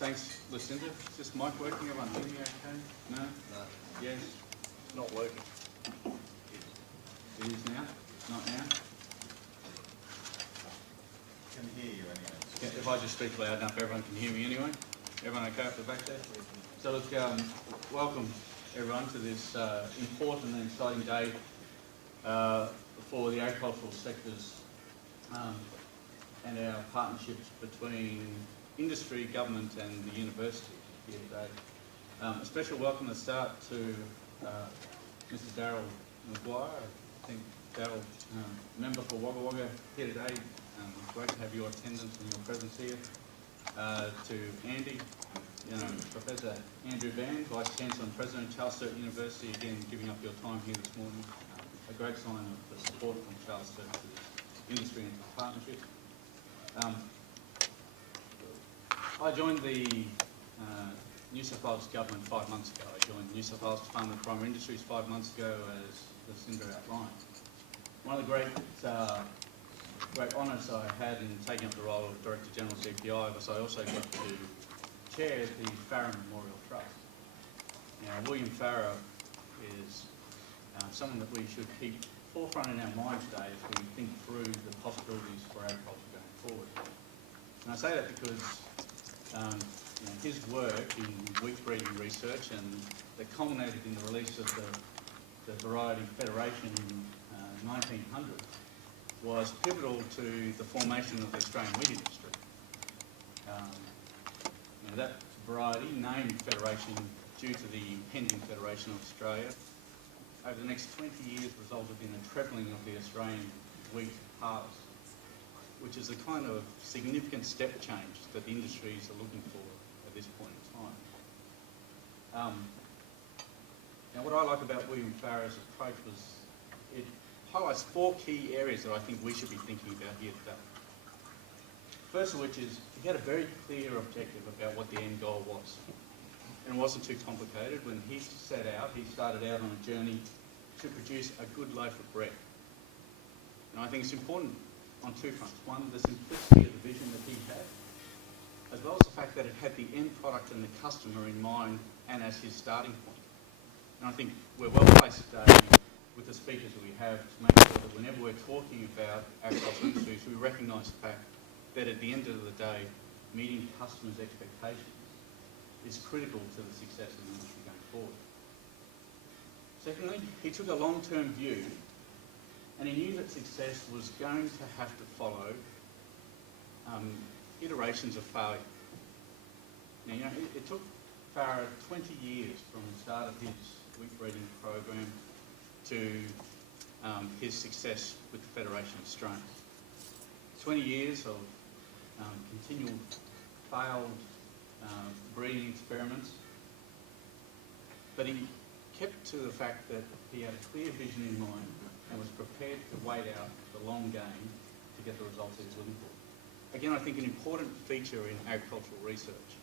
Thanks, Lucinda. Is this mic working? Everyone hear me okay? No? No, Yes? not working. It is now? Not now? Can hear you anyway. Yeah, if I just speak loud enough, everyone can hear me anyway. Everyone okay up the back there? So look, welcome everyone to this important and exciting day for the agricultural sectors and our partnerships between industry, government and the university here today. A special welcome to start to Mr. Darryl Maguire. I think Darryl, member for Wagga Wagga here today. Great to have your attendance and your presence here. To Andy, Professor Andrew Van, Vice Chancellor and President, Charles Sturt University, again giving up your time here this morning. A great sign of the support from Charles Sturt to this industry and partnership. I joined the New South Wales government 5 months ago. I joined New South Wales Department of Primary Industries 5 months ago, as Lucinda outlined. One of the great honours I had in taking up the role of Director General DPI was I also got to chair the Farrer Memorial Trust. Now, William Farrer is someone that we should keep forefront in our mind today as we think through the possibilities for agriculture going forward. And I say that because his work in wheat breeding research and that culminated in the release of the Variety Federation in 1900 was pivotal to the formation of the Australian wheat industry. That variety, named Federation due to the impending Federation of Australia, over the next 20 years resulted in a trebling of the Australian wheat harvest, which is a kind of significant step change that the industries are looking for at this point in time. Now, what I like about William Farrer's approach was it highlights 4 key areas that I think we should be thinking about here today. First of which is he had a very clear objective about what the end goal was. And it wasn't too complicated. When he set out, he started out on a journey to produce a good loaf of bread. And I think it's important on 2 fronts. One, the simplicity of the vision that he had, as well as the fact that it had the end product and the customer in mind and as his starting point. And I think we're well placed today with the speakers that we have to make sure that whenever we're talking about agricultural industries, we recognise the fact that at the end of the day, meeting customers' expectations is critical to the success of the industry going forward. Secondly, he took a long-term view and he knew that success was going to have to follow iterations of failure. Now, it took Farrer 20 years from the start of his wheat breeding program to his success with the Federation of Strains. 20 years of continual failed breeding experiments, but he kept to the fact that he had a clear vision in mind and was prepared to wait out the long game to get the results he was looking for. Again, I think an important feature in agricultural research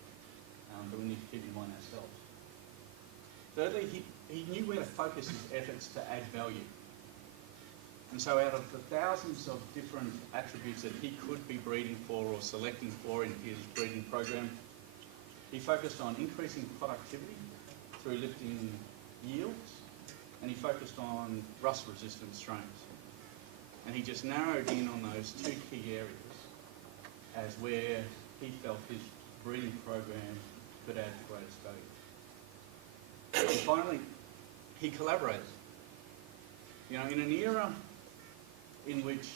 that we need to keep in mind ourselves. Thirdly, he knew where to focus his efforts to add value. And so out of the thousands of different attributes that he could be breeding for or selecting for in his breeding program, he focused on increasing productivity through lifting yields, and he focused on rust-resistant strains. And he just narrowed in on those 2 key areas as where he felt his breeding program could add the greatest value. And finally, he collaborated. In an era in which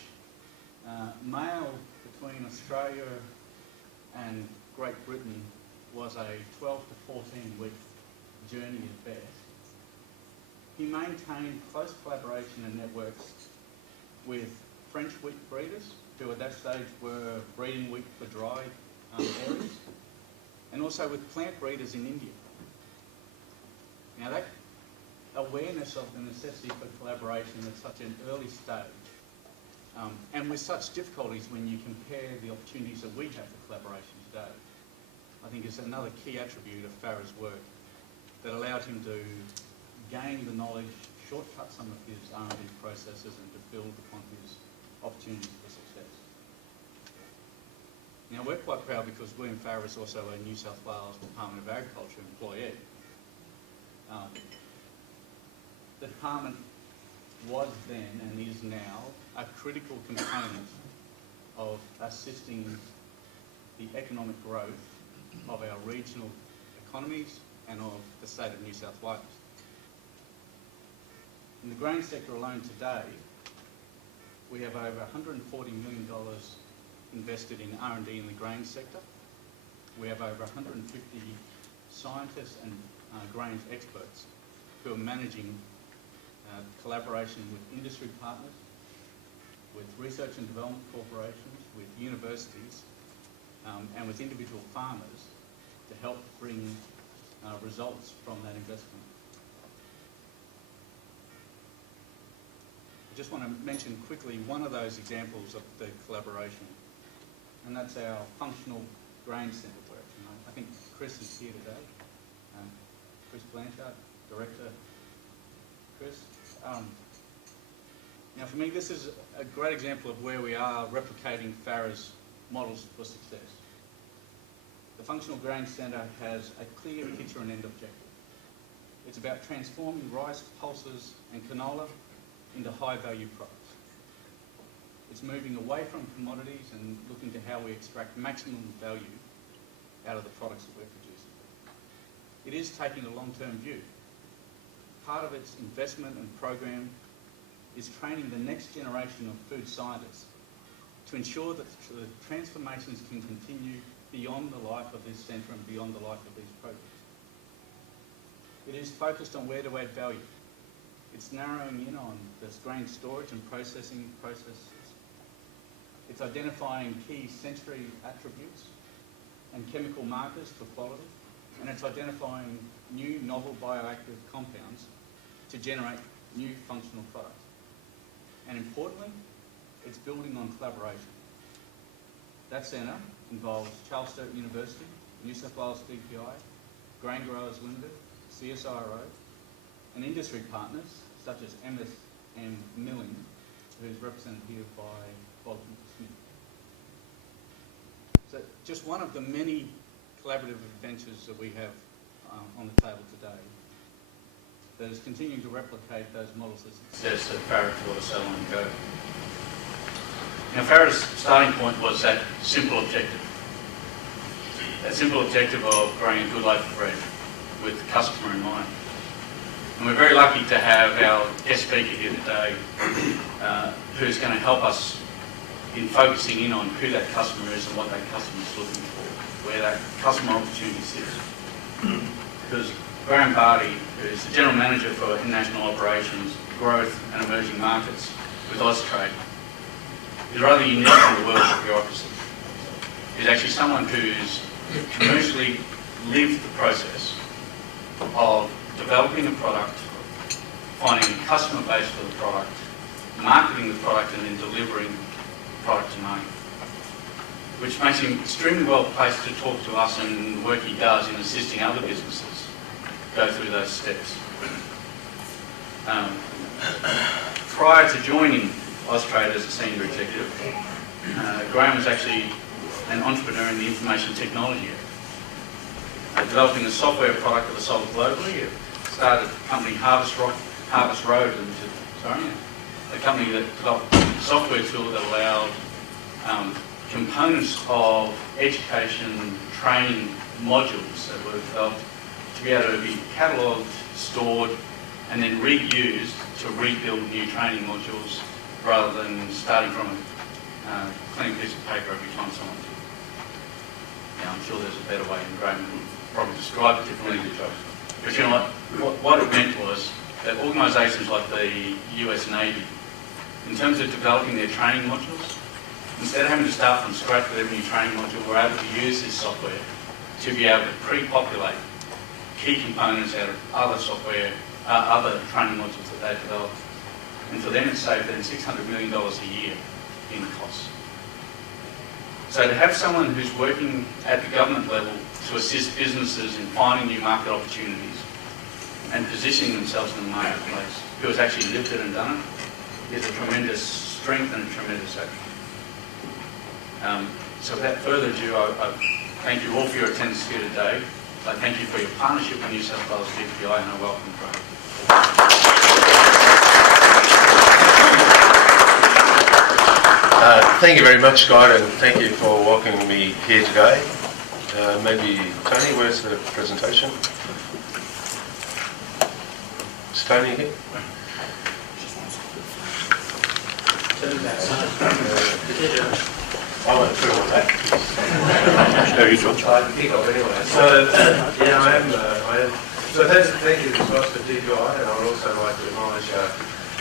mail between Australia and Great Britain was a 12 to 14 week journey at best, he maintained close collaboration and networks with French wheat breeders, who at that stage were breeding wheat for dry areas, and also with plant breeders in India. Now, that awareness of the necessity for collaboration at such an early stage, and with such difficulties when you compare the opportunities that we have for collaboration today, I think is another key attribute of Farrer's work that allowed him to gain the knowledge, shortcut some of his R&D processes and to build upon his opportunities for success. Now, we're quite proud because William Farrer is also a New South Wales Department of Agriculture employee. The department was then and is now a critical component of assisting the economic growth of our regional economies and of the state of New South Wales. In the grain sector alone today, we have over $140 million invested in R&D in the grain sector. We have over 150 scientists and grains experts who are managing collaboration with industry partners, with research and development corporations, with universities, and with individual farmers to help bring results from that investment. I just want to mention quickly one of those examples of the collaboration, and that's our functional grain centre work. I think Chris is here today. Chris Blanchard, Director. Chris. Now for me, this is a great example of where we are replicating Farrer's models for success. The Functional Grain Centre has a clear picture and end objective. It's about transforming rice, pulses and canola into high-value products. It's moving away from commodities and looking to how we extract maximum value out of the products that we're producing. It is taking a long-term view. Part of its investment and program is training the next generation of food scientists to ensure that the transformations can continue beyond the life of this centre and beyond the life of these projects. It is focused on where to add value. It's narrowing in on the grain storage and processing processes. It's identifying key sensory attributes and chemical markers for quality, and it's identifying new novel bioactive compounds to generate new functional products. And importantly, it's building on collaboration. That centre involves Charles Sturt University, New South Wales DPI, Grain Growers Limited, CSIRO, and industry partners such as MSM Milling, who is represented here by Bob Smith. So just one of the many collaborative adventures that we have on the table today that is continuing to replicate those models of success that Farrer taught us so long ago. Now Farrer's starting point was that simple objective. That simple objective of growing a good loaf of bread with the customer in mind. And we're very lucky to have our guest speaker here today who's going to help us in focusing in on who that customer is and what that customer is looking for, where that customer opportunity sits. Because Grame Barty, who's the General Manager for International Operations, Growth and Emerging Markets with Austrade, is rather unique in the world of bureaucracy. He's actually someone who's commercially lived the process of developing a product, finding a customer base for the product, marketing the product and then delivering the product to market, which makes him extremely well placed to talk to us and the work he does in assisting other businesses go through those steps. Prior to joining Austrade as a senior executive, Graham was actually an entrepreneur in the information technology area, developing a software product that was sold globally. It started the company Harvest Road, a company that developed a software tool that allowed components of education training modules that were developed to be able to be catalogued, stored, and then reused to rebuild new training modules rather than starting from a clean piece of paper every time someone did. Now, I'm sure there's a better way, and Graham would probably describe it differently. But you know what it meant was that organisations like the US Navy, in terms of developing their training modules, instead of having to start from scratch with every new training module, were able to use this software to be able to pre-populate key components out of other software, other training modules that they developed. And for them, it saved them $600 million a year in costs. So to have someone who's working at the government level to assist businesses in finding new market opportunities and positioning themselves in the marketplace, who has actually lived it and done it, is a tremendous strength and a tremendous asset. So without further ado, I thank you all for your attendance here today. I thank you for your partnership with New South Wales DPI, and I welcome Graham. Thank you very much, Scott, and thank you for welcoming me here today. Maybe, Tony, where's the presentation? Is Tony here? I won't put it on that. No, you George. I can kick off anyway. So, yeah, I am. So thank you, Scott, for DPI, and I would also like to acknowledge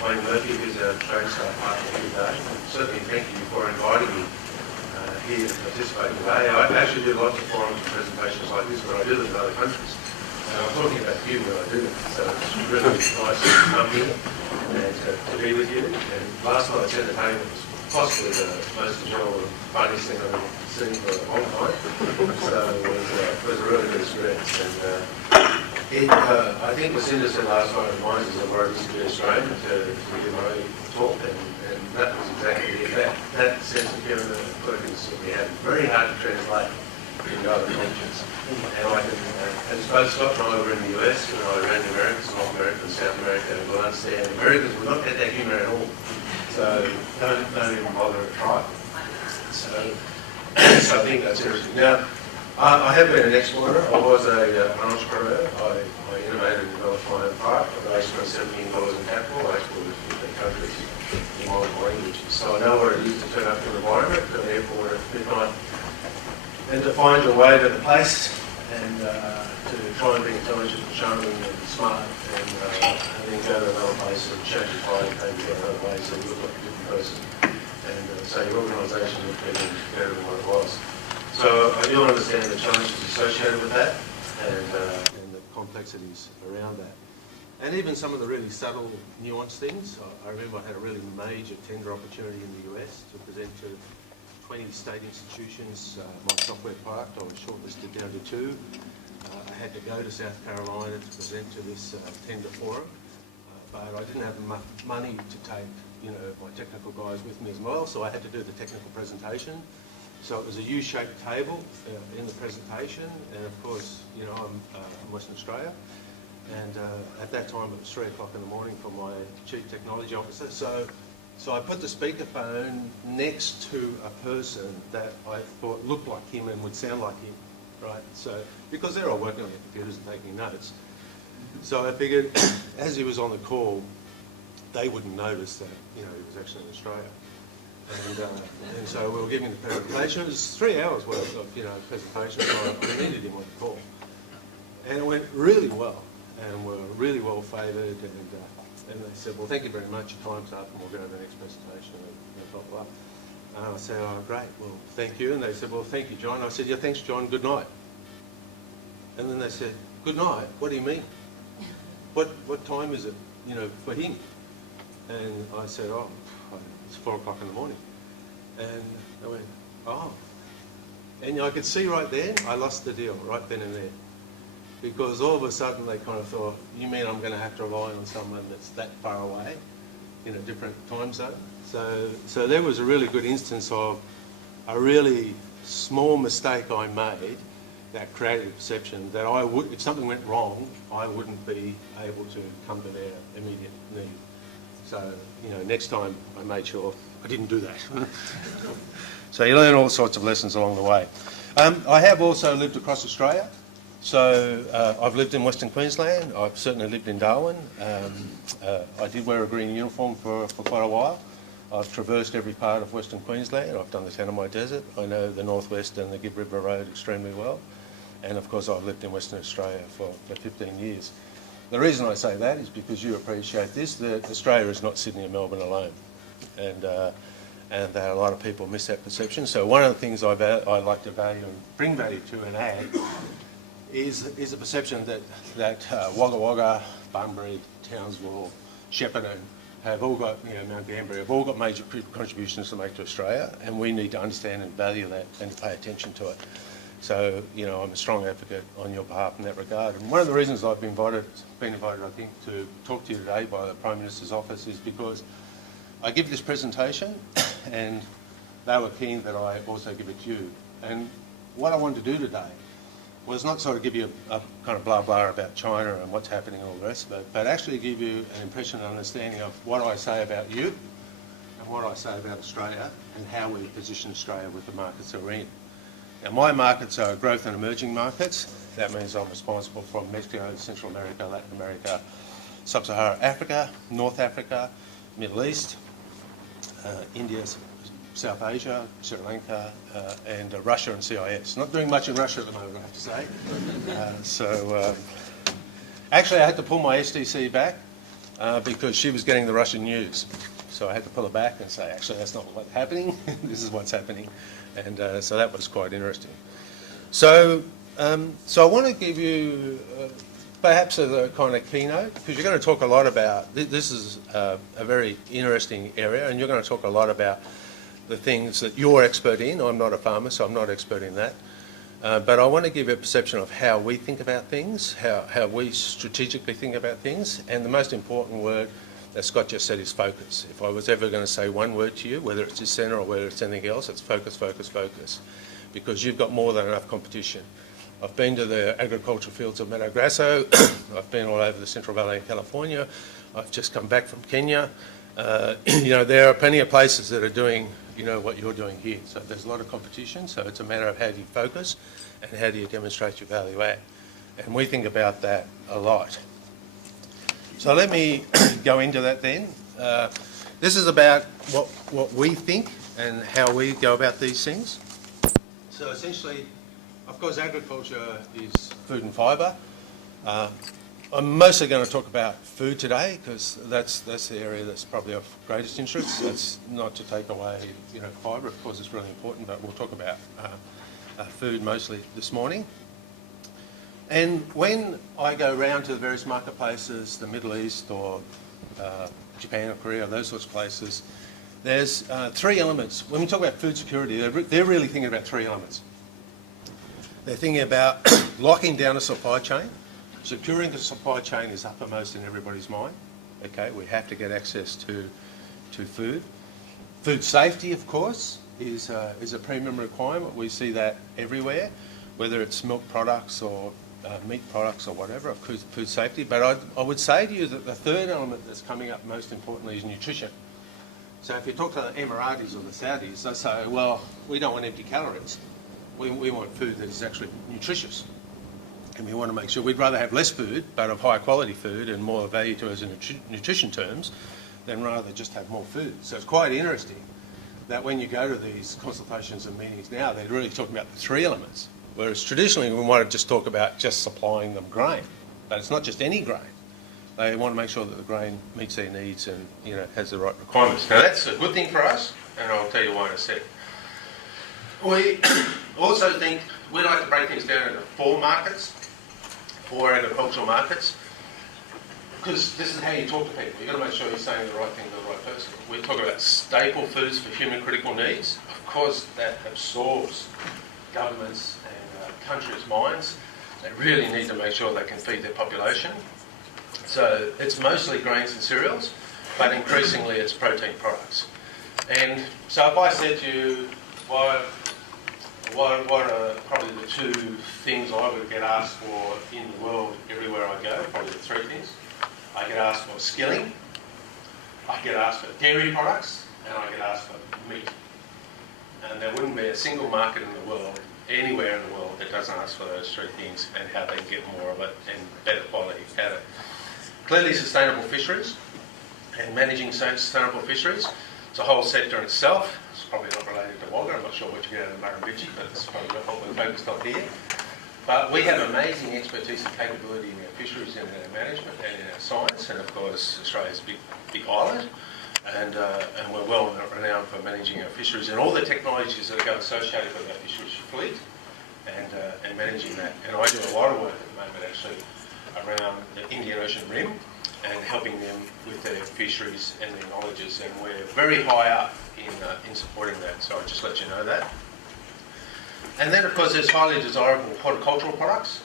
Wayne Murphy, who's our trade staff partner here today. Certainly thank you for inviting me here to participate today. I actually do lots of forums and presentations like this when I do them in other countries. And I'm talking about you when I do them, so it's really nice to come here and to be with you. And last night's entertainment was possibly the most enjoyable and funniest thing I've ever seen for a long time. So it was a really good experience. And I think what Cinder said last night reminds us of where I used to be in Austrade to give my talk, and that was exactly it. That sense of humour and quirkiness that we had, very hard to translate into other cultures. And I can, as both Scott and I were in the US, when I ran the Americans, North America and South America, and we'll understand the Americans will not get that humour at all. So don't even bother to try. So I think that's everything. Now, I have been an exporter. I was an entrepreneur. I innovated and developed my own product. I raised $27 million in capital. I exported to 15 countries in multiple languages. So I know what it is to turn up to an environment, to an airport at midnight, and to find your way to the place, and to try and be intelligent and charming and smart, and then go to another place and change your flight and maybe go another way so you look like a different person. And so your organisation looked better than what it was. So I do understand the challenges associated with that, and the complexities around that. And even some of the really subtle, nuanced things. I remember I had a really major tender opportunity in the US to present to 20 state institutions my software product. I was shortlisted down to 2. I had to go to South Carolina to present to this tender forum, but I didn't have enough money to take, my technical guys with me as well, so I had to do the technical presentation. So it was a U-shaped table in the presentation, and of course, I'm from Western Australia, and at that time it was 3 o'clock in the morning for my Chief Technology Officer. So I put the speakerphone next to a person that I thought looked like him and would sound like him, right? So, because they're all working on their computers and taking notes. So I figured, as he was on the call, they wouldn't notice that, he was actually in Australia. And so we were giving the presentation. It was 3 hours worth of presentation, so I needed him on the call. And it went really well, and we're really well favoured. And they said, well, thank you very much, your time's up, and we'll go to the next presentation, and blah, blah, blah. And I said, oh, great, well, thank you. And they said, well, thank you, John. I said, yeah, thanks, John, good night. And then they said, good night, what do you mean? What time is it, for him? And I said, oh, it's 4 o'clock in the morning. And they went, oh. And I could see right then, I lost the deal, right then and there. Because all of a sudden they kind of thought, you mean I'm going to have to rely on someone that's that far away in a different time zone? So there was a really good instance of a really small mistake I made that created a perception that if something went wrong, I wouldn't be able to come to their immediate need. So, next time I made sure I didn't do that. So you learn all sorts of lessons along the way. I have also lived across Australia. So I've lived in Western Queensland. I've certainly lived in Darwin. I did wear a green uniform for quite a while. I've traversed every part of Western Queensland. I've done the Tanami Desert. I know the Northwest and the Gibb River Road extremely well. And of course I've lived in Western Australia for 15 years. The reason I say that is because you appreciate this, that Australia is not Sydney and Melbourne alone. And that a lot of people miss that perception. So one of the things I like to value and bring value to and add is the perception that Wagga Wagga, Bunbury, Townsville, Shepparton have all got, Mount Gambier, have all got major contributions to make to Australia, and we need to understand and value that and pay attention to it. So, I'm a strong advocate on your behalf in that regard. And one of the reasons I've been invited, I think, to talk to you today by the Prime Minister's office is because I give this presentation, and they were keen that I also give it to you. And what I wanted to do today was not sort of give you a kind of blah blah about China and what's happening and all the rest of it, but actually give you an impression and understanding of what I say about you and what I say about Australia and how we position Australia with the markets that we're in. Now, my markets are growth and emerging markets. That means I'm responsible for Mexico, Central America, Latin America, Sub-Saharan Africa, North Africa, Middle East, India, South Asia, Sri Lanka, and Russia and CIS. Not doing much in Russia at the moment, I have to say. Actually, I had to pull my SDC back because she was getting the Russian news. So I had to pull her back and say, actually, that's not what's happening. This is what's happening. And so that was quite interesting. So I want to give you perhaps a kind of keynote, because you're going to talk a lot about, this is a very interesting area, and you're going to talk a lot about the things that you're expert in. I'm not a farmer, so I'm not expert in that. But I want to give you a perception of how we think about things, how we strategically think about things, and the most important word that Scott just said is focus. If I was ever going to say one word to you, whether it's this centre or whether it's anything else, it's focus, focus, focus, because you've got more than enough competition. I've been to the agricultural fields of Meadow Grasso. I've been all over the Central Valley of California. I've just come back from Kenya. There are plenty of places that are doing what you're doing here. So there's a lot of competition, so it's a matter of how do you focus and how do you demonstrate your value add. And we think about that a lot. So let me go into that then. This is about what we think and how we go about these things. So essentially, of course, agriculture is food and fibre. I'm mostly going to talk about food today because that's the area that's probably of greatest interest. That's not to take away, fibre. Of course, it's really important, but we'll talk about food mostly this morning. And when I go around to the various marketplaces, the Middle East or Japan or Korea, those sorts of places, there's three elements. When we talk about food security, they're really thinking about three elements. They're thinking about locking down a supply chain. Securing the supply chain is uppermost in everybody's mind. Okay, we have to get access to food. Food safety, of course, is a premium requirement. We see that everywhere, whether it's milk products or meat products or whatever, of course, food safety. But I would say to you that the third element that's coming up most importantly is nutrition. So if you talk to the Emiratis or the Saudis, they say, well, we don't want empty calories. We want food that is actually nutritious. And we want to make sure we'd rather have less food, but of higher quality food and more value to us in nutrition terms, than rather just have more food. So it's quite interesting that when you go to these consultations and meetings now, they're really talking about the three elements. Whereas traditionally we might have just talked about just supplying them grain, but it's not just any grain. They want to make sure that the grain meets their needs and has the right requirements. Now that's a good thing for us, and I'll tell you why in a sec. We also think we like to break things down into four agricultural markets, because this is how you talk to people. You've got to make sure you're saying the right thing to the right person. We talk about staple foods for human critical needs. Of course, that absorbs governments and countries' minds. They really need to make sure they can feed their population. So it's mostly grains and cereals, but increasingly it's protein products. And so if I said to you, what are probably the two things I would get asked for in the world everywhere I go? Probably the three things. I get asked for skilling, I get asked for dairy products, and I get asked for meat. And there wouldn't be a single market in the world, anywhere in the world, that doesn't ask for those three things and how they can get more of it and better quality out of it. Clearly sustainable fisheries and managing sustainable fisheries. It's a whole sector in itself. It's probably not related to Wagga. I'm not sure what you get out of Murrumbidgee, but it's probably not what we're focused on here. But we have amazing expertise and capability in our fisheries and our management and in our science, and of course Australia's a big island, and we're well renowned for managing our fisheries and all the technologies that are associated with our fisheries fleet and managing that. And I do a lot of work at the moment actually around the Indian Ocean Rim and helping them with their fisheries and their knowledges, and we're very high up in supporting that, so I'll just let you know that. And then of course there's highly desirable horticultural products,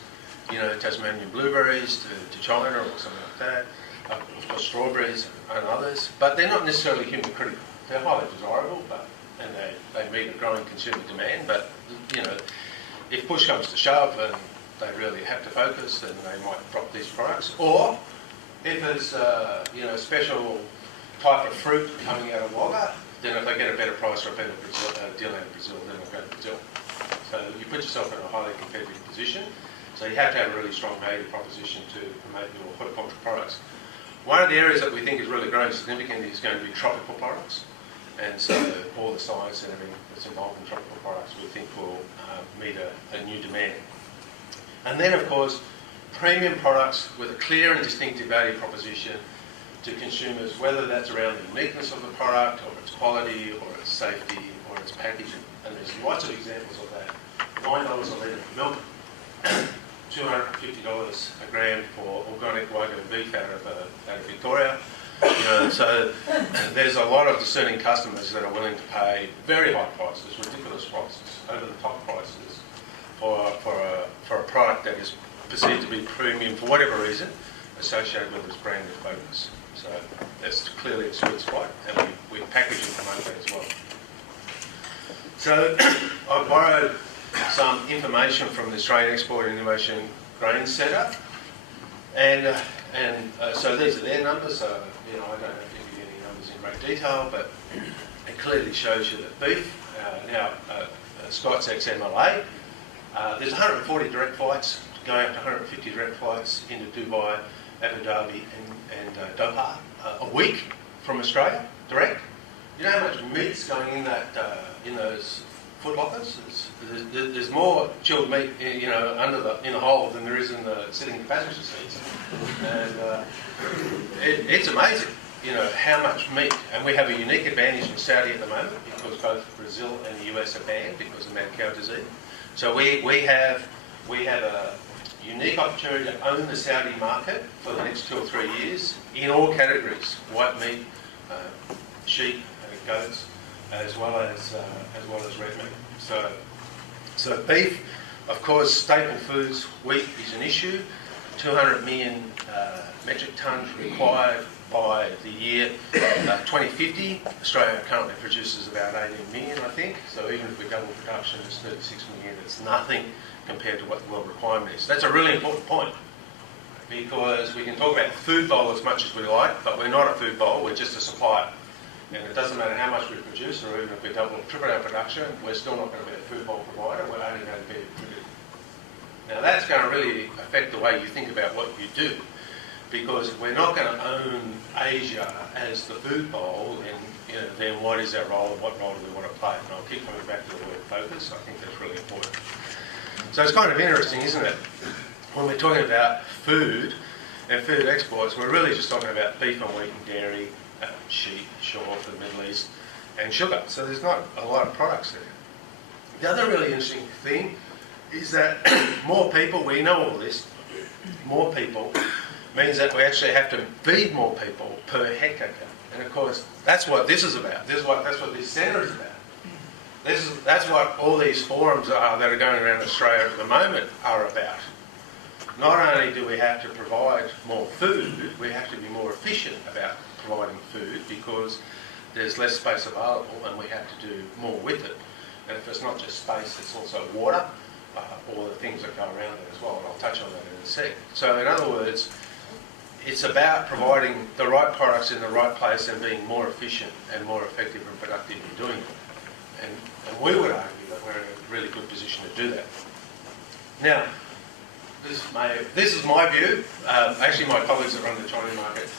Tasmanian blueberries to China or something like that, of course strawberries and others, but they're not necessarily human critical. They're highly desirable, but and they meet a growing consumer demand. But if push comes to shove and they really have to focus, then they might drop these products. Or if it's special type of fruit coming out of Wagga, then if they get a better price or a better deal out of Brazil, then they'll go to Brazil. So you put yourself in a highly competitive position. So you have to have a really strong value proposition to promote your horticultural products. One of the areas that we think is really growing significantly is going to be tropical products. And so all the science and everything that's involved in tropical products we think will meet a new demand. And then, of course, premium products with a clear and distinctive value proposition to consumers, whether that's around the uniqueness of the product, or its quality, or its safety, or its packaging. And there's lots of examples of that. $9 a litre of milk, $250 a gram for organic Wagyu beef out of Victoria. So there's a lot of discerning customers that are willing to pay very high prices, ridiculous prices, over the top prices for a product that is perceived to be premium for whatever reason associated with its branded focus. So that's clearly a sweet spot, and we package and promote that as well. So I borrowed some information from the Australian Export and Innovation Grain Centre, and so these are their numbers. So I don't have to give you any numbers in great detail, but it clearly shows you that beef now Scott's XMLA. There's 140 direct flights going up to 150 direct flights into Dubai, Abu Dhabi, and Doha a week from Australia direct. You know how much meat's going in that in those foot lockers? There's more chilled meat, in the hole than there is in the sitting passenger seats, and it's amazing, how much meat. And we have a unique advantage in Saudi at the moment because both Brazil and the US are banned because of mad cow disease. So we have a unique opportunity to own the Saudi market for the next 2 or 3 years in all categories: white meat, sheep, goats, as well as red meat. So beef, of course, staple foods. Wheat is an issue. 200 million metric tonnes required by the year 2050. Australia currently produces about 18 million, I think. So even if we double production, it's 36 million. It's nothing compared to what the world requirement is. That's a really important point, because we can talk about the food bowl as much as we like, but we're not a food bowl, we're just a supplier. And it doesn't matter how much we produce, or even if we double or triple our production, we're still not going to be a food bowl provider, we're only going to be a producer. Now that's going to really affect the way you think about what you do, because if we're not going to own Asia as the food bowl, then what is our role, and what role do we want to play? And I'll keep coming back to the word focus. I think that's really important. So it's kind of interesting, isn't it? When we're talking about food and food exports, we're really just talking about beef and wheat and dairy, sheep, sure, for the Middle East, and sugar. So there's not a lot of products there. The other really interesting thing is that more people, we know all this, more people means that we actually have to feed more people per hectare. And of course, that's what this is about. That's what this centre is about. That's what all these forums are that are going around Australia at the moment are about. Not only do we have to provide more food, we have to be more efficient about providing food, because there's less space available and we have to do more with it. And if it's not just space, it's also water, or the things that go around it as well, and I'll touch on that in a sec. So in other words, it's about providing the right products in the right place and being more efficient and more effective and productive in doing it. And we would argue that we're in a really good position to do that. Now, this is my view. Actually, my colleagues that run the China market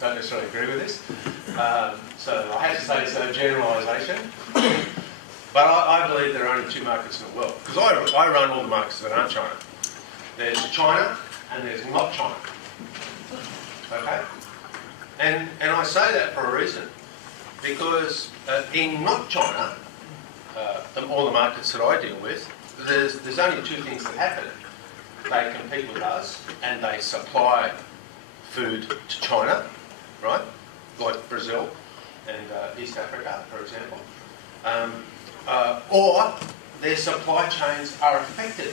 don't necessarily agree with this. So I have to say it's a generalisation. But I believe there are only 2 markets in the world. Because I run all the markets that aren't China. There's China and there's not China. Okay? And I say that for a reason. Because in not China, all the markets that I deal with, there's only 2 things that happen. They compete with us and they supply food to China, right? Like Brazil and East Africa, for example. Or their supply chains are affected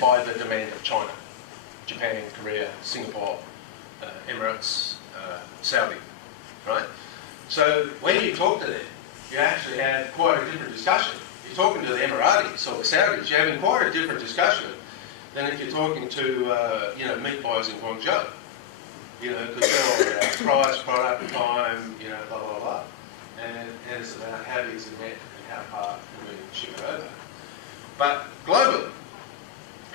by the demand of China. Japan, Korea, Singapore, Emirates, Saudi, right? So when you talk to them, you actually have quite a different discussion. You're talking to the Emiratis or the Saudis, you're having quite a different discussion than if you're talking to, meat buyers in Guangzhou. Because they're all about price, product, time, blah, blah, blah. And it's about how big's the net and how far can we ship it over. But globally,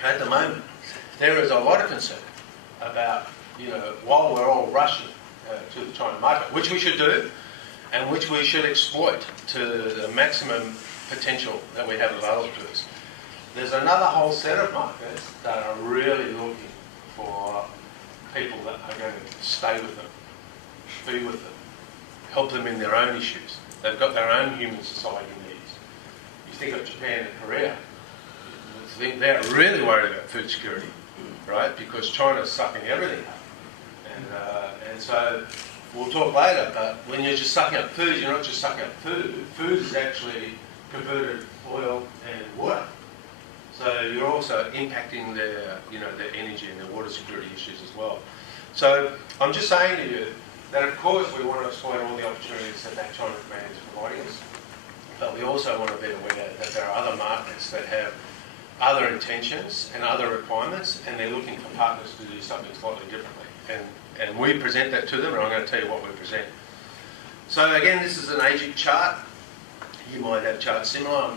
at the moment, there is a lot of concern about, while we're all rushing to the China market, which we should do, and which we should exploit to the maximum potential that we have available to us. There's another whole set of markets that are really looking for people that are going to stay with them, be with them, help them in their own issues. They've got their own human society needs. You think of Japan and Korea, they're really worried about food security, right? Because China's sucking everything up. And so we'll talk later, but when you're just sucking up food, you're not just sucking up food. Food is actually converted oil and water. So you're also impacting their energy and their water security issues as well. So I'm just saying to you that of course we want to exploit all the opportunities that China demand is providing us, but we also want to be aware that there are other markets that have other intentions and other requirements, and they're looking for partners to do something slightly differently. And we present that to them, and I'm going to tell you what we present. So again, this is an AGIC chart. You might have charts similar.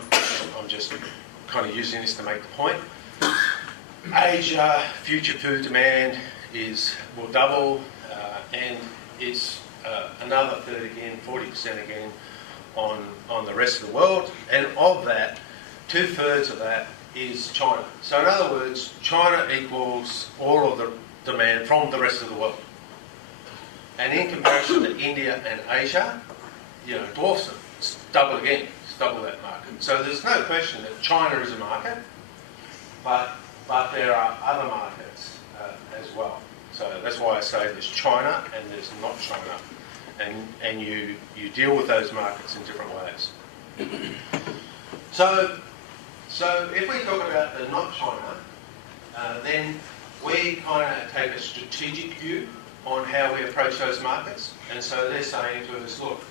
I'm just kind of using this to make the point. Asia future food demand will double, and it's another third again, 40% again on the rest of the world. And of that, 2/3 of that is China. So in other words, China equals all of the demand from the rest of the world. And in comparison to India and Asia, dwarfs them. It's double again. It's double that market. So there's no question that China is a market, but there are other markets as well. So that's why I say there's China and there's not China. And you deal with those markets in different ways. So if we talk about the not China, then we kind of take a strategic view on how we approach those markets. And so they're saying to us, look,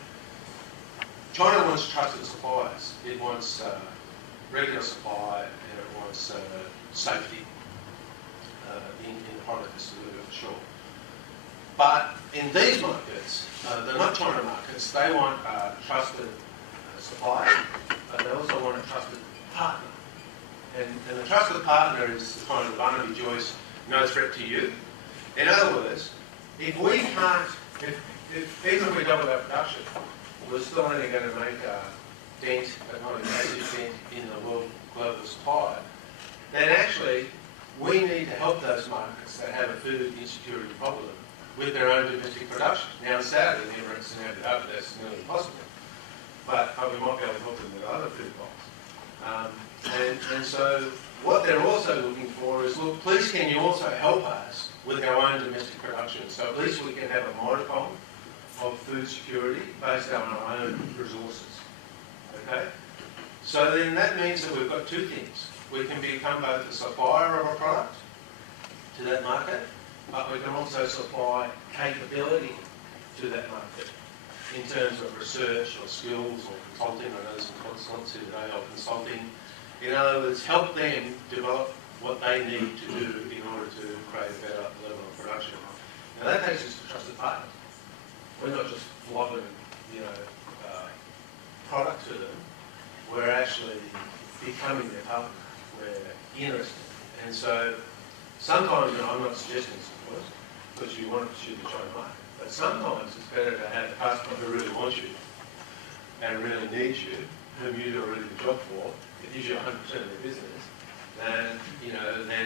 China wants trusted suppliers. It wants regular supply, and it wants safety in the product it's delivered, for sure. But in these markets, the not China markets, they want a trusted supplier, but they also want a trusted partner. And the trusted partner is the kind of Barnaby Joyce, no threat to you. In other words, if we can't, even if we double our production, we're still only going to make a dent, but not a massive dent in the world global supply, then actually we need to help those markets that have a food insecurity problem with their own domestic production. Now in Saudi, the Emirates and Abu Dhabi, that's nearly impossible. But we might be able to help them with other food crops. And so what they're also looking for is, look, please can you also help us with our own domestic production, so at least we can have a modicum of food security based on our own resources. Okay? So then that means that we've got two things. We can become both a supplier of a product to that market, but we can also supply capability to that market in terms of research or skills or consulting. I know there's some consultants here today on consulting. In other words, help them develop what they need to do in order to create a better level of production. Now that takes us to trusted partners. We're not just flogging, product to them. We're actually becoming their partner. We're interested. And so sometimes, I'm not suggesting this, of course, because you want to pursue the China market, but sometimes it's better to have a customer who really wants you and really needs you, whom you do a really good job for. It gives you 100% of their business. Than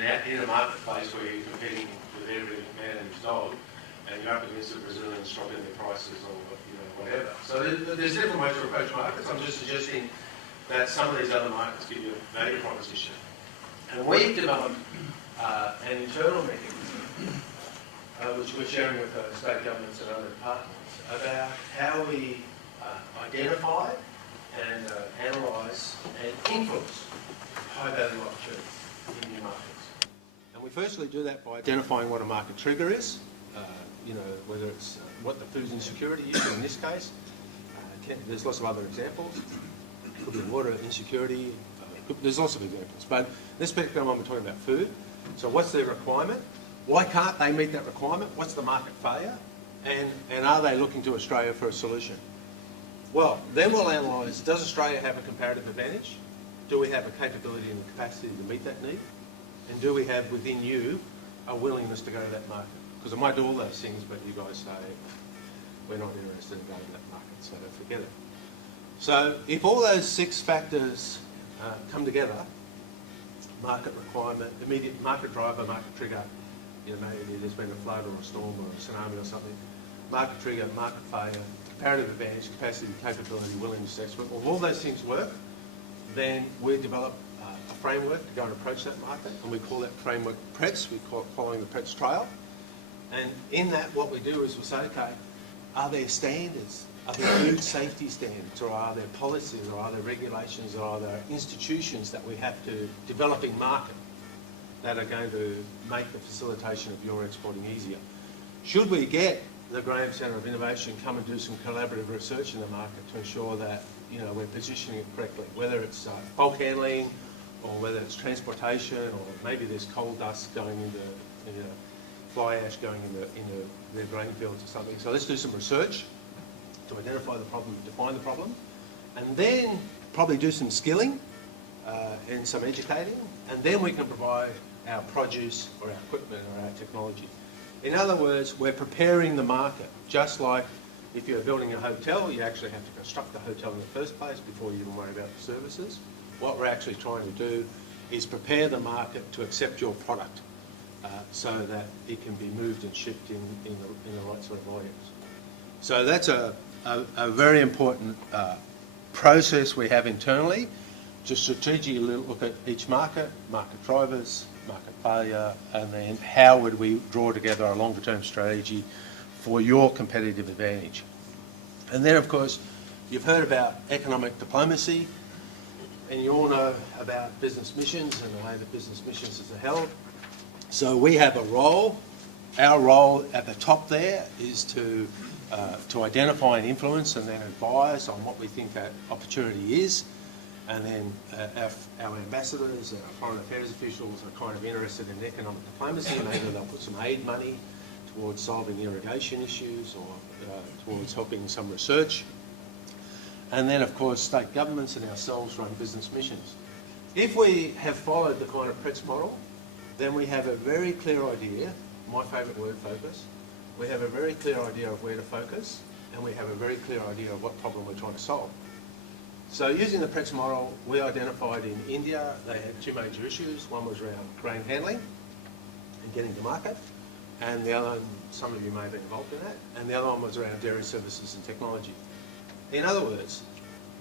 out in a marketplace where you're competing with every man and his dog, and you're up against the Brazilians dropping their prices or whatever. So there's different ways to approach markets. I'm just suggesting that some of these other markets give you a value proposition. And we've developed an internal mechanism, which we're sharing with state governments and other departments, about how we identify and analyse and influence high-value opportunities in new markets. And we firstly do that by identifying what a market trigger is, whether it's what the food insecurity is in this case, there's lots of other examples. Could be water insecurity. There's lots of examples. But this particular one, we're talking about food. So what's their requirement? Why can't they meet that requirement? What's the market failure? And are they looking to Australia for a solution? Well, then we'll analyse, does Australia have a comparative advantage? Do we have a capability and capacity to meet that need? And do we have within you a willingness to go to that market? Because I might do all those things, but you guys say, we're not interested in going to that market, so forget it. So if all those 6 factors come together, market requirement, immediate market driver, market trigger, maybe there's been a flood or a storm or a tsunami or something, market trigger, market failure, comparative advantage, capacity, capability, willingness to export, if all those things work, then we develop a framework to go and approach that market, and we call that framework PRETS. We call it following the PRETS trail. And in that, what we do is we say, okay, are there standards? Are there food safety standards, or are there policies, or are there regulations, or are there institutions that we have to develop in market that are going to make the facilitation of your exporting easier? Should we get the Graham Centre of Innovation come and do some collaborative research in the market to ensure that we're positioning it correctly, whether it's bulk handling, or whether it's transportation, or maybe there's coal dust going into fly ash going into their grain fields or something. So let's do some research to identify the problem, define the problem, and then probably do some skilling and some educating, and then we can provide our produce or our equipment or our technology. In other words, we're preparing the market, just like if you're building a hotel, you actually have to construct the hotel in the first place before you even worry about the services. What we're actually trying to do is prepare the market to accept your product so that it can be moved and shipped in the right sort of volumes. So that's a very important process we have internally to strategically look at each market, market drivers, market failure, and then how would we draw together a longer term strategy for your competitive advantage. And then, of course, you've heard about economic diplomacy, and you all know about business missions and the way that business missions are held. So we have a role. Our role at the top there is to identify and influence and then advise on what we think that opportunity is. And then our ambassadors and our foreign affairs officials are kind of interested in economic diplomacy. Maybe they'll put some aid money towards solving irrigation issues or towards helping some research. And then, of course, state governments and ourselves run business missions. If we have followed the kind of PRETS model, then we have a very clear idea, my favourite word, focus. We have a very clear idea of where to focus, and we have a very clear idea of what problem we're trying to solve. So using the PRETS model, we identified in India they had 2 major issues. One was around grain handling and getting to market, and the other, some of you may have been involved in that, and the other one was around dairy services and technology. In other words,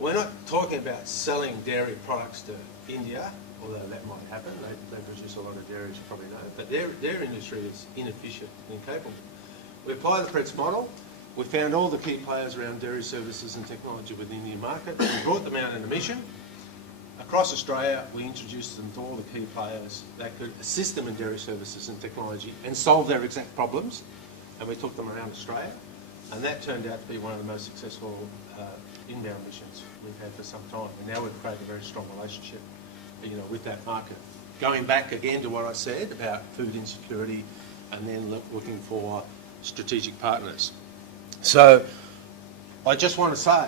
we're not talking about selling dairy products to India, although that might happen. They produce a lot of dairy, as you probably know, but their industry is inefficient and incapable. We apply the PRETS model. We found all the key players around dairy services and technology within the Indian market. We brought them out in a mission. Across Australia, we introduced them to all the key players that could assist them in dairy services and technology and solve their exact problems. And we took them around Australia. And that turned out to be one of the most successful inbound missions we've had for some time. And now we've created a very strong relationship, with that market. Going back again to what I said about food insecurity and then looking for strategic partners. So I just want to say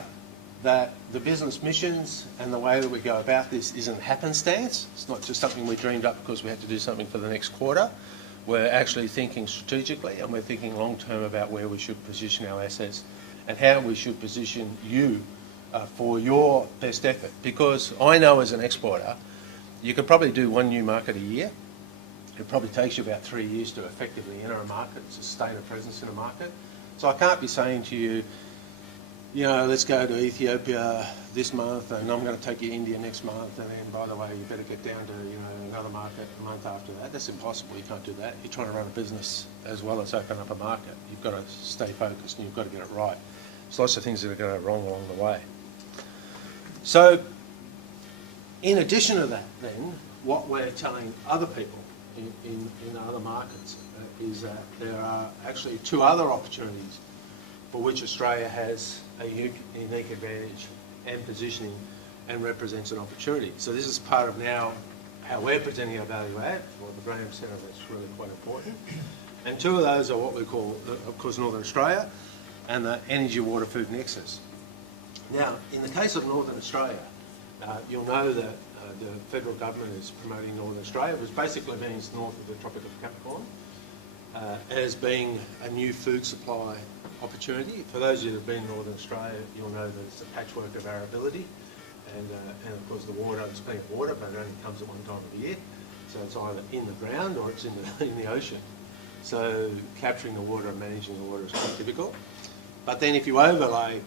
that the business missions and the way that we go about this isn't happenstance. It's not just something we dreamed up because we had to do something for the next quarter. We're actually thinking strategically, and we're thinking long term about where we should position our assets and how we should position you for your best effort. Because I know as an exporter, you could probably do 1 new market a year. It probably takes you about 3 years to effectively enter a market, sustain a presence in a market. So I can't be saying to you, let's go to Ethiopia this month and I'm going to take you to India next month, and then, by the way, you better get down to another market a month after that. That's impossible. You can't do that. You're trying to run a business as well as open up a market. You've got to stay focused and you've got to get it right. There's lots of things that are going wrong along the way. So in addition to that, then, what we're telling other people in other markets is that there are actually 2 other opportunities for which Australia has a unique advantage and positioning and represents an opportunity. So this is part of now how we're presenting our value add for the Graham Centre. That's really quite important. And two of those are what we call, of course, Northern Australia and the energy, water, food nexus. Now, in the case of Northern Australia, you'll know that the federal government is promoting Northern Australia, which basically means north of the Tropic of Capricorn, as being a new food supply opportunity. For those of you that have been in Northern Australia, you'll know that it's a patchwork of arability, and of course the water, there's plenty of water, but it only comes at one time of the year, so it's either in the ground or it's in the ocean. So capturing the water and managing the water is quite difficult. But then if you overlay,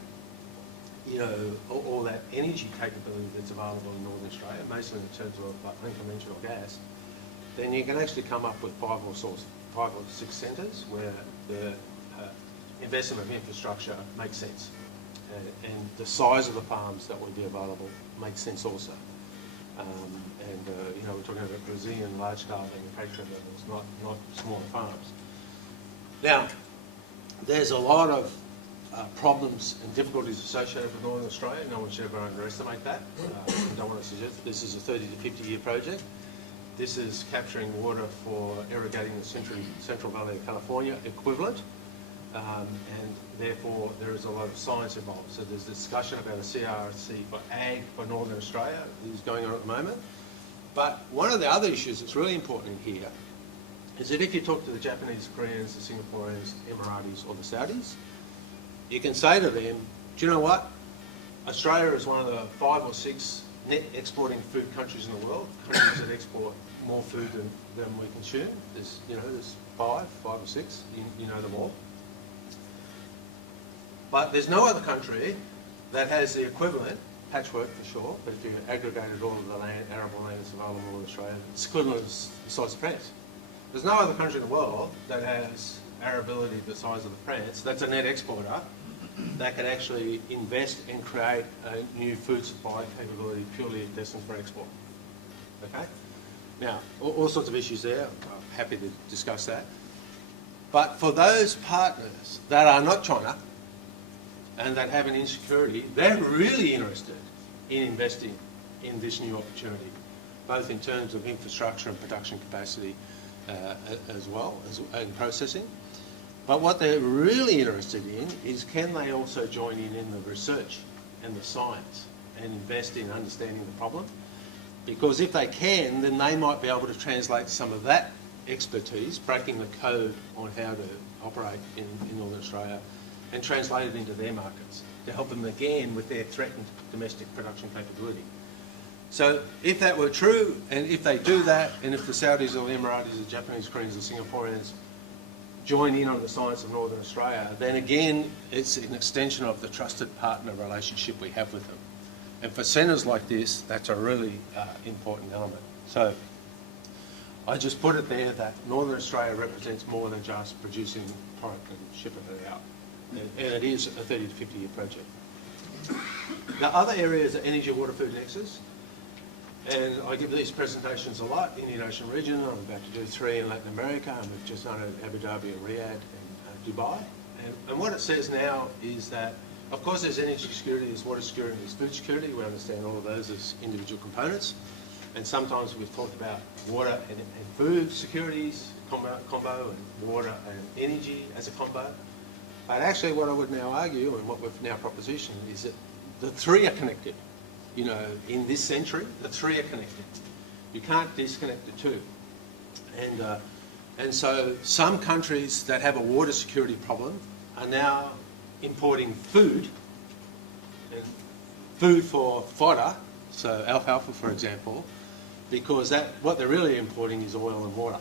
you know, all that energy capability that's available in Northern Australia, mostly in terms of unconventional gas, then you can actually come up with 5 or 6 centres where the investment of infrastructure makes sense, and the size of the farms that would be available makes sense also. You know, we're talking about Brazilian large-scale manufacturing levels, not smaller farms. Now, there's a lot of problems and difficulties associated with Northern Australia. No one should ever underestimate that. I don't want to suggest that this is a 30 to 50 year project. This is capturing water for irrigating the Central Valley of California equivalent, and therefore there is a lot of science involved. So there's discussion about a CRC for ag for Northern Australia that is going on at the moment. But one of the other issues that's really important here is that if you talk to the Japanese, Koreans, the Singaporeans, Emiratis or the Saudis, you can say to them, do you know what? Australia is one of the 5 or 6 net exporting food countries in the world, countries that export more food than we consume. There's 5 or 6, you know them all. But there's no other country that has the equivalent, patchwork for sure, but if you aggregated all of the arable land that's available in Australia, it's equivalent to the size of France. There's no other country in the world that has arability the size of France, that's a net exporter, that can actually invest and create a new food supply capability purely destined for export. Okay? Now, all sorts of issues there. I'm happy to discuss that. But for those partners that are not China and that have an insecurity, they're really interested in investing in this new opportunity, both in terms of infrastructure and production capacity as well as in processing. But what they're really interested in is, can they also join in the research and the science and invest in understanding the problem? Because if they can, then they might be able to translate some of that expertise, breaking the code on how to operate in Northern Australia, and translate it into their markets to help them again with their threatened domestic production capability. So if that were true, and if they do that, and if the Saudis or the Emiratis, the Japanese, Koreans, the Singaporeans join in on the science of Northern Australia, then again, it's an extension of the trusted partner relationship we have with them. And for centres like this, that's a really important element. So I just put it there that Northern Australia represents more than just producing product and shipping it out. And it is a 30 to 50 year project. The other areas are energy, water, food nexus. And I give these presentations a lot, Indian Ocean region. I'm about to do 3 in Latin America, and we've just done it in Abu Dhabi and Riyadh and Dubai. And what it says now is that, of course, there's energy security, there's water security, there's food security. We understand all of those as individual components. And sometimes we've talked about water and food securities, combo, and water and energy as a combo. But actually what I would now argue, and what we've now propositioned, is that the 3 are connected. You know, in this century, the 3 are connected. You can't disconnect the 2. And so some countries that have a water security problem are now importing food, and food for fodder, so alfalfa, for example, because what they're really importing is oil and water,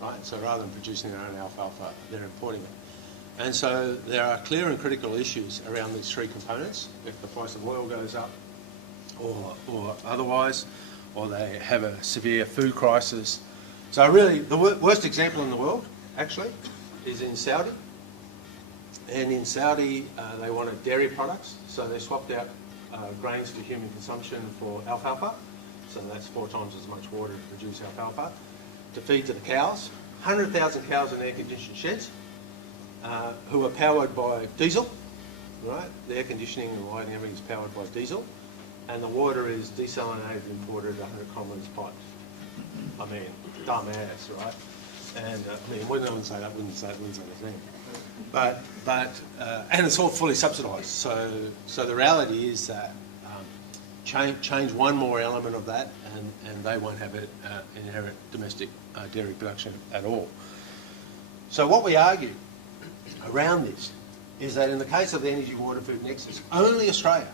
right? So rather than producing their own alfalfa, they're importing it. And so there are clear and critical issues around these 3 components. If the price of oil goes up or otherwise, or they have a severe food crisis. So really, the worst example in the world, actually, is in Saudi. And in Saudi, they wanted dairy products, so they swapped out grains for human consumption for alfalfa. So that's 4 times as much water to produce alfalfa, to feed to the cows. 100,000 cows in air-conditioned sheds, who are powered by diesel, right? The air conditioning and lighting, everything's powered by diesel, and the water is desalinated and imported 100 kilometres piped. I mean, dumb ass, right? And I mean, when no one say that, wouldn't say the thing. But and it's all fully subsidised. So the reality is that change one more element of that, and they won't have inherent domestic dairy production at all. So what we argue around this is that in the case of the energy water food nexus, only Australia,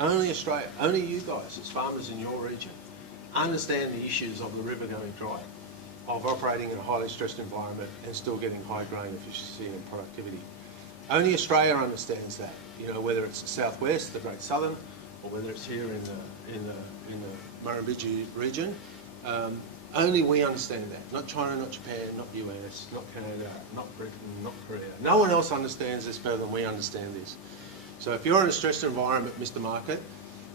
only you guys as farmers in your region understand the issues of the river going dry, of operating in a highly stressed environment and still getting high grain efficiency and productivity. Only Australia understands that, you know, whether it's the southwest, the Great Southern, or whether it's here in the Murrumbidgee region. Only we understand that. Not China, not Japan, not US, not Canada, not Britain, not Korea. No one else understands this better than we understand this. So if you're in a stressed environment, Mr. Market,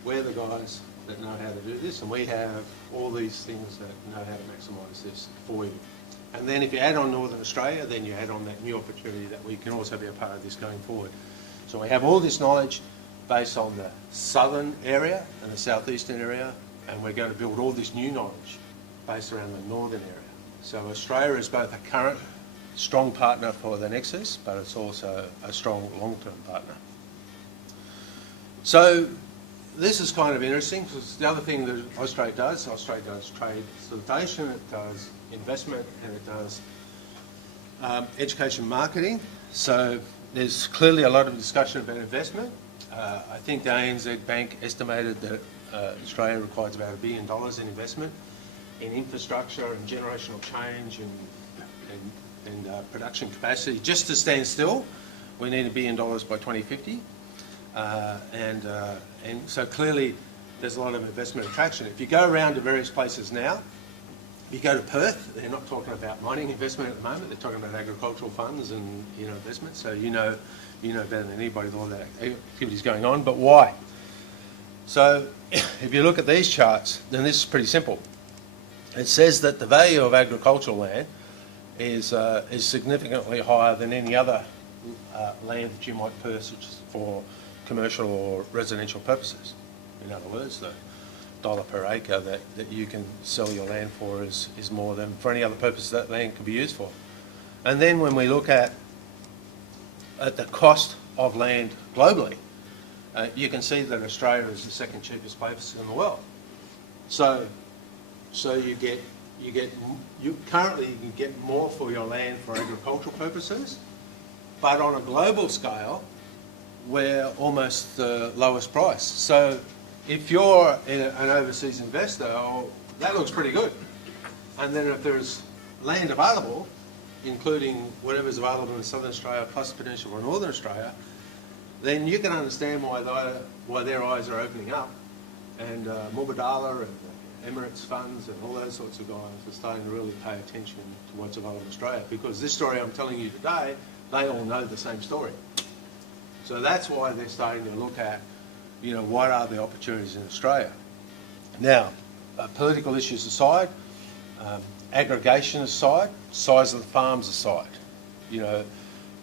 we're the guys that know how to do this, and we have all these things that know how to maximise this for you. And then if you add on Northern Australia, then you add on that new opportunity that we can also be a part of this going forward. So we have all this knowledge based on the southern area and the southeastern area, and we're going to build all this new knowledge based around the northern area. So Australia is both a current strong partner for the Nexus, but it's also a strong long-term partner. So this is kind of interesting because the other thing that Austrade does trade facilitation, it does investment, and it does education marketing. So there's clearly a lot of discussion about investment. I think the ANZ Bank estimated that Australia requires about $1 billion in investment in infrastructure and generational change and production capacity. Just to stand still, we need $1 billion by 2050. And so clearly there's a lot of investment attraction. If you go around to various places now, if you go to Perth, they're not talking about mining investment at the moment, they're talking about agricultural funds and investment. So you know better than anybody all that activities going on, but why? So if you look at these charts, then this is pretty simple. It says that the value of agricultural land is significantly higher than any other land that you might purchase for commercial or residential purposes. In other words, the dollar per acre that you can sell your land for is more than for any other purpose that land can be used for. And then when we look at the cost of land globally, you can see that Australia is the second cheapest place in the world. So you currently can get more for your land for agricultural purposes, but on a global scale, we're almost the lowest price. So if you're an overseas investor, that looks pretty good. And then if there's land available, including whatever's available in Southern Australia plus Peninsula or Northern Australia, then you can understand why their eyes are opening up. And Mubadala and Emirates funds and all those sorts of guys are starting to really pay attention to what's available in Australia, because this story I'm telling you today, they all know the same story. So that's why they're starting to look at, what are the opportunities in Australia. Now, political issues aside, aggregation aside, size of the farms aside,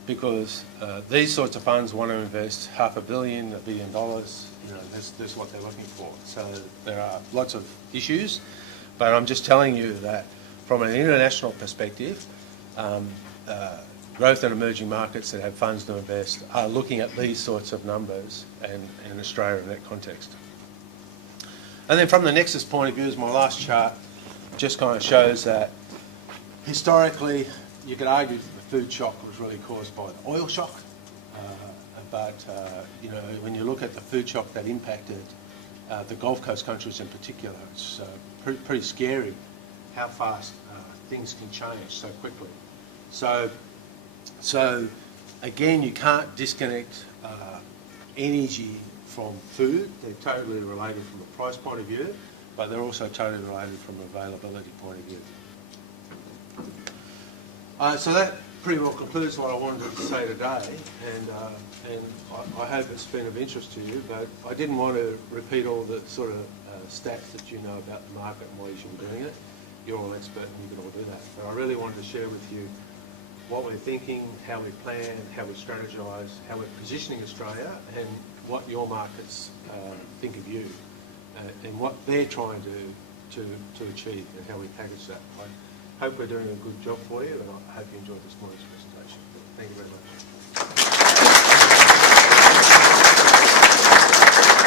because these sorts of funds want to invest $500 million, $1 billion, that's what they're looking for. So there are lots of issues, but I'm just telling you that from an international perspective, growth in emerging markets that have funds to invest are looking at these sorts of numbers, and Australia in that context. And then from the Nexus point of view, as my last chart just kind of shows that historically you could argue that the food shock was really caused by the oil shock, but when you look at the food shock that impacted the Gulf Coast countries in particular, it's pretty scary how fast things can change so quickly. So again, you can't disconnect energy from food. They're totally related from a price point of view, but they're also totally related from an availability point of view. So that pretty well concludes what I wanted to say today, and I hope it's been of interest to you, but I didn't want to repeat all the sort of stats that you know about the market and why you should be doing it. You're all expert and you can all do that. But I really wanted to share with you what we're thinking, how we plan, how we strategise, how we're positioning Australia, and what your markets think of you, and what they're trying to achieve, and how we package that. I hope we're doing a good job for you, and I hope you enjoyed this morning's presentation.